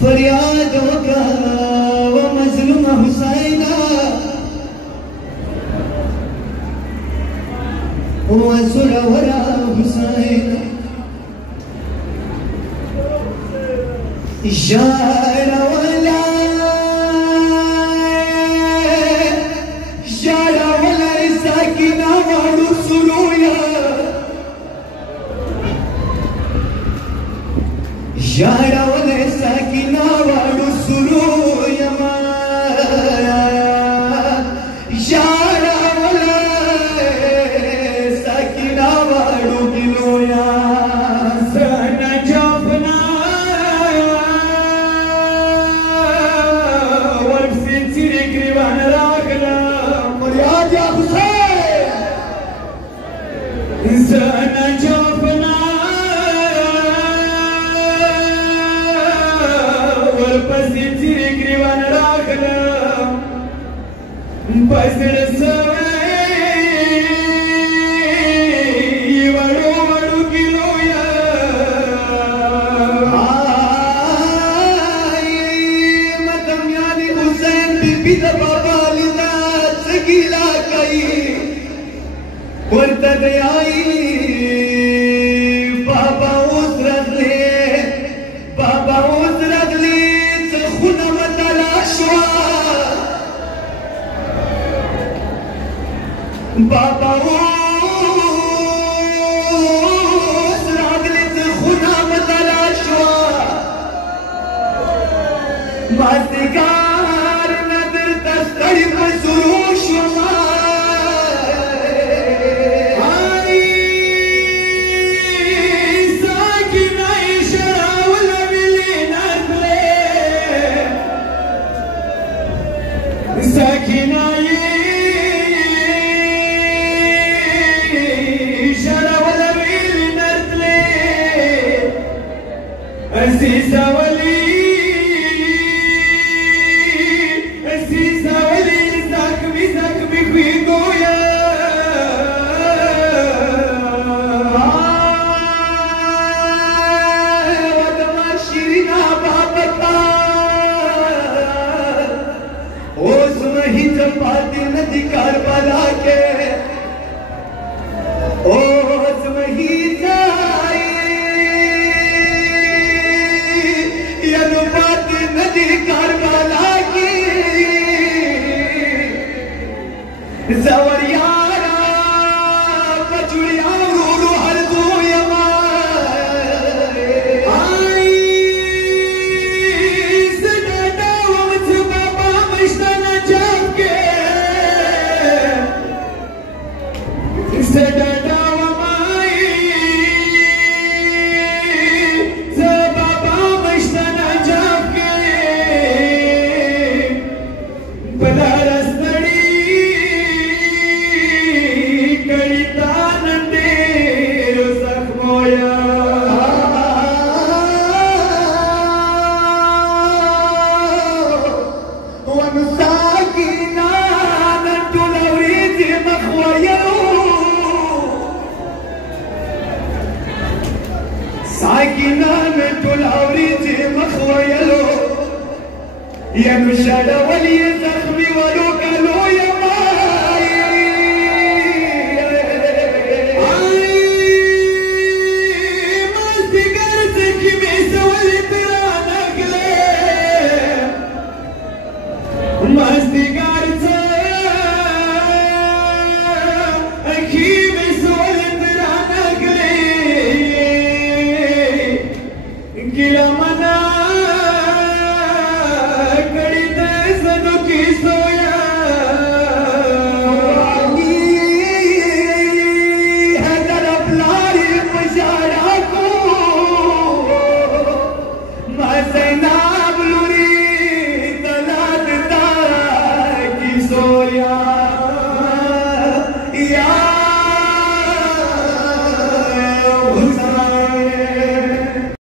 फरियाद होगा वो मजलूम हुसैना वो सुरवरा हुसैना इशारा वाला साकिना वाडू सुरूया इशारा वाला साकिना वाडू सुरूया इशारा वाला साकिना वाडू गिलोया सना जपना वर्षी चिरी ग्रीवान रागला मर्यादा हुसैन सना जपना वर्षी चिरी ग्रीवान रागला बसर सवे वडू वडू गिलोया मतम यानी हुसैन बीबी दा बाबा लिदा सगीला कई वर्त आई बाबा उसरत ले खुना मतलाशवा बाबा उसरत खुना मतलाशवा मास्तिकार नदर तस्तड़ी पर सुरूशवा नदी कारबला के ओस वही जाए यनुपात नदी कारबला की जवरियारा पचुड़िया रूरू हर दो यमा يا مشاهدة ولي زخمي ولو قالوا يا ماي ما استقرتك بيسوي ترانا قليل ما استقرتك بيسوي ترانا قليل قلمنا